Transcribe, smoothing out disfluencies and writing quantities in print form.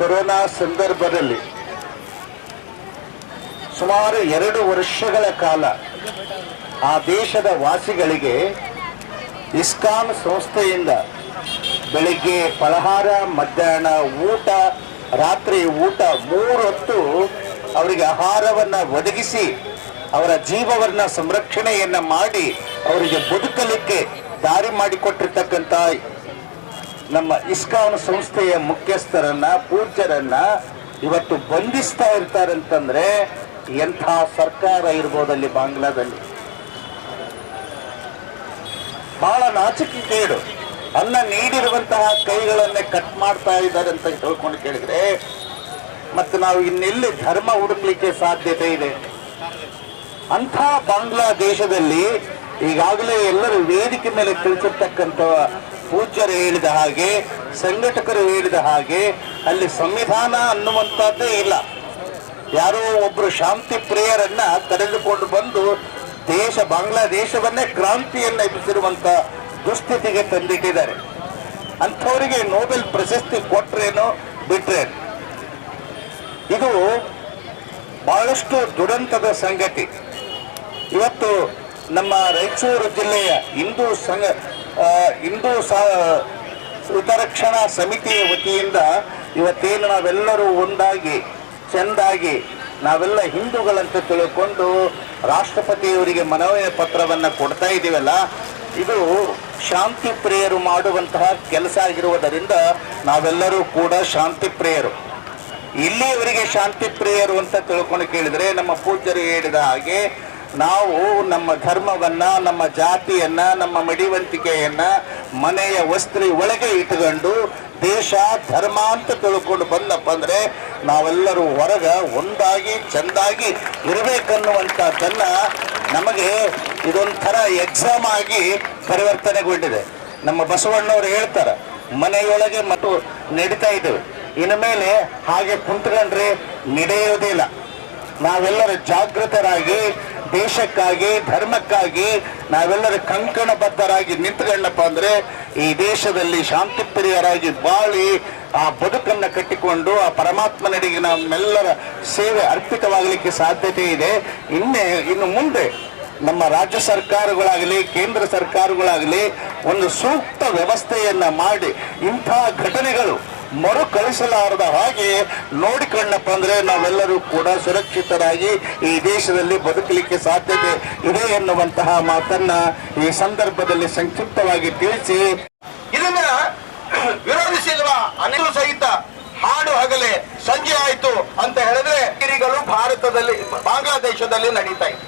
Corona ಸಂದರ್ಭದಲ್ಲಿ ಸುಮಾರು 2 ವರ್ಷಗಳ ಕಾಲ ಆ ದೇಶದ ವಾಸಿಗಳಿಗೆ ಇಸ್ಕಾನ್ ಸಂಸ್ಥೆಯಿಂದ ಬೆಳಿಗ್ಗೆ ಫಲಹಾರ, ಮಧ್ಯಾಹ್ನ ಊಟ, ರಾತ್ರಿ ಊಟ 3 ಹೊತ್ತು ಅವರಿಗೆ ಆಹಾರವನ್ನು ಒದಗಿಸಿ ಅವರ ಜೀವವನ್ನ ಸಂರಕ್ಷಣೆಯನ್ನ ಮಾಡಿ ಅವರಿಗೆ ಬದುಕಲಿಕ್ಕೆ ದಾರಿ ಮಾಡಿಕೊಟ್ಟಿರ್ತಕ್ಕಂಥ ನಮ್ಮ ಇಸ್ಕಾನ್ ಸಂಸ್ಥೆಯ ಮುಖ್ಯಸ್ಥರನ್ನ, ಪೂಜ್ಯರನ್ನ ಇವತ್ತು ಬಂಧಿಸ್ತಾ ಇರ್ತಾರಂತಂದ್ರೆ ಎಂಥ ಸರ್ಕಾರ ಇರ್ಬೋದಲ್ಲಿ ಬಾಂಗ್ಲಾದಲ್ಲಿ. ಬಹಳ ನಾಚಿಕೆಗೇಡು. ಅನ್ನ ನೀಡಿರುವಂತಹ ಕೈಗಳನ್ನೇ ಕಟ್ ಮಾಡ್ತಾ ಇದ್ದಾರೆ ಅಂತ ಹೇಳ್ಕೊಂಡು ಕೇಳಿದ್ರೆ ಮತ್ತೆ ನಾವು ಇನ್ನೆಲ್ಲಿ ಧರ್ಮ ಹುಡುಕ್ಲಿಕ್ಕೆ ಸಾಧ್ಯತೆ ಇದೆ? ಅಂಥ ಬಾಂಗ್ಲಾದೇಶದಲ್ಲಿ ಈಗಾಗಲೇ ಎಲ್ಲರೂ ವೇದಿಕೆ ಮೇಲೆ ತಿಳಿಸಿರ್ತಕ್ಕಂಥ ಪೂಜ್ಯರು ಹೇಳಿದ ಹಾಗೆ, ಸಂಘಟಕರು ಹೇಳಿದ ಹಾಗೆ ಅಲ್ಲಿ ಸಂವಿಧಾನ ಅನ್ನುವಂಥದ್ದೇ ಇಲ್ಲ. ಯಾರೋ ಒಬ್ರು ಶಾಂತಿ ಪ್ರಿಯರನ್ನ ಕರೆದುಕೊಂಡು ಬಂದು ಬಾಂಗ್ಲಾದೇಶವನ್ನೇ ಕ್ರಾಂತಿಯನ್ನ ಎಬ್ಬಿಸಿರುವಂತ ದುಸ್ಥಿತಿಗೆ ತಂದಿಟ್ಟಿದ್ದಾರೆ. ಅಂಥವರಿಗೆ ನೊಬೆಲ್ ಪ್ರಶಸ್ತಿ ಕೊಟ್ರೇನೋ ಬಿಟ್ರೇನು. ಇದು ಬಹಳಷ್ಟು ದುರಂತದ ಸಂಗತಿ. ಇವತ್ತು ನಮ್ಮ ರಾಯಚೂರು ಜಿಲ್ಲೆಯ ಹಿಂದೂ ಹಿತರಕ್ಷಣಾ ಸಮಿತಿಯ ವತಿಯಿಂದ ಇವತ್ತೇನು ನಾವೆಲ್ಲರೂ ಒಂದಾಗಿ ಚೆಂದಾಗಿ ನಾವೆಲ್ಲ ಹಿಂದೂಗಳಂತ ತಿಳ್ಕೊಂಡು ರಾಷ್ಟ್ರಪತಿಯವರಿಗೆ ಮನವಿ ಪತ್ರವನ್ನು ಕೊಡ್ತಾ ಇದ್ದೀವಲ್ಲ, ಇದು ಶಾಂತಿ ಪ್ರಿಯರು ಮಾಡುವಂತಹ ಕೆಲಸ ಆಗಿರುವುದರಿಂದ ನಾವೆಲ್ಲರೂ ಕೂಡ ಶಾಂತಿ ಪ್ರಿಯರು. ಇಲ್ಲಿಯವರಿಗೆ ಶಾಂತಿ ಪ್ರಿಯರು ಅಂತ ತಿಳ್ಕೊಂಡು ಕೇಳಿದರೆ ನಮ್ಮ ಪೂಜ್ಯರು ಹೇಳಿದ ಹಾಗೆ ನಾವು ನಮ್ಮ ಧರ್ಮವನ್ನ, ನಮ್ಮ ಜಾತಿಯನ್ನ, ನಮ್ಮ ಮಡಿವಂತಿಕೆಯನ್ನ ಮನೆಯ ವಸ್ತ್ರಿ ಒಳಗೆ ಇಟ್ಟುಕೊಂಡು ದೇಶ ಧರ್ಮ ಅಂತ ತಿಳ್ಕೊಂಡು ಬಂದಪ್ಪ ಅಂದ್ರೆ ನಾವೆಲ್ಲರೂ ಹೊರಗ ಒಂದಾಗಿ ಚೆಂದಾಗಿ ಇರಬೇಕನ್ನುವಂಥದ್ದನ್ನ ನಮಗೆ ಇದೊಂಥರ ಎಕ್ಸಾಮ್ ಆಗಿ ಪರಿವರ್ತನೆಗೊಂಡಿದೆ. ನಮ್ಮ ಬಸವಣ್ಣವರು ಹೇಳ್ತಾರೆ, ಮನೆಯೊಳಗೆ ಮತ್ತು ನಡೀತಾ ಇದ್ದೇವೆ, ಇನ್ನು ಮೇಲೆ ಹಾಗೆ ಕುಂತ್ಕೊಂಡ್ರೆ ನಡೆಯೋದಿಲ್ಲ. ನಾವೆಲ್ಲರೂ ಜಾಗೃತರಾಗಿ ದೇಶಕ್ಕಾಗಿ, ಧರ್ಮಕ್ಕಾಗಿ ನಾವೆಲ್ಲರೂ ಕಂಕಣಬದ್ಧರಾಗಿ ನಿಂತ್ಕೊಂಡಪ್ಪ ಅಂದ್ರೆ ಈ ದೇಶದಲ್ಲಿ ಶಾಂತಿ ಪ್ರಿಯರಾಗಿ ಬಾಳಿ ಆ ಬದುಕನ್ನು ಕಟ್ಟಿಕೊಂಡು ಆ ಪರಮಾತ್ಮನಡಿಗೆ ನಮ್ಮೆಲ್ಲರ ಸೇವೆ ಅರ್ಪಿತವಾಗಲಿಕ್ಕೆ ಸಾಧ್ಯತೆ ಇದೆ. ಇನ್ನು ಮುಂದೆ ನಮ್ಮ ರಾಜ್ಯ ಸರ್ಕಾರಗಳಾಗಲಿ, ಕೇಂದ್ರ ಸರ್ಕಾರಗಳಾಗಲಿ ಒಂದು ಸೂಕ್ತ ವ್ಯವಸ್ಥೆಯನ್ನ ಮಾಡಿ ಇಂಥ ಘಟನೆಗಳು ಮರುಕಳಿಸಲಾರದ ಹಾಗೆ ನೋಡಿಕೊಂಡಪ್ಪ ಅಂದ್ರೆ ನಾವೆಲ್ಲರೂ ಕೂಡ ಸುರಕ್ಷಿತರಾಗಿ ಈ ದೇಶದಲ್ಲಿ ಬದುಕಲಿಕ್ಕೆ ಸಾಧ್ಯತೆ ಇದೆ ಎನ್ನುವಂತಹ ಮಾತನ್ನ ಈ ಸಂದರ್ಭದಲ್ಲಿ ಸಂಕ್ಷಿಪ್ತವಾಗಿ ತಿಳಿಸಿ, ಇದನ್ನ ವಿರೋಧಿಸಿರುವ ಅನೇಕ ಸಹಿತ ಹಾಡು ಹಗಲೇ ಸಂಜೆ ಆಯ್ತು ಅಂತ ಹೇಳಿದ್ರೆ ಕಿರಿಗಳು ಬಾಂಗ್ಲಾದೇಶದಲ್ಲಿ ನಡೀತಾ ಇದೆ.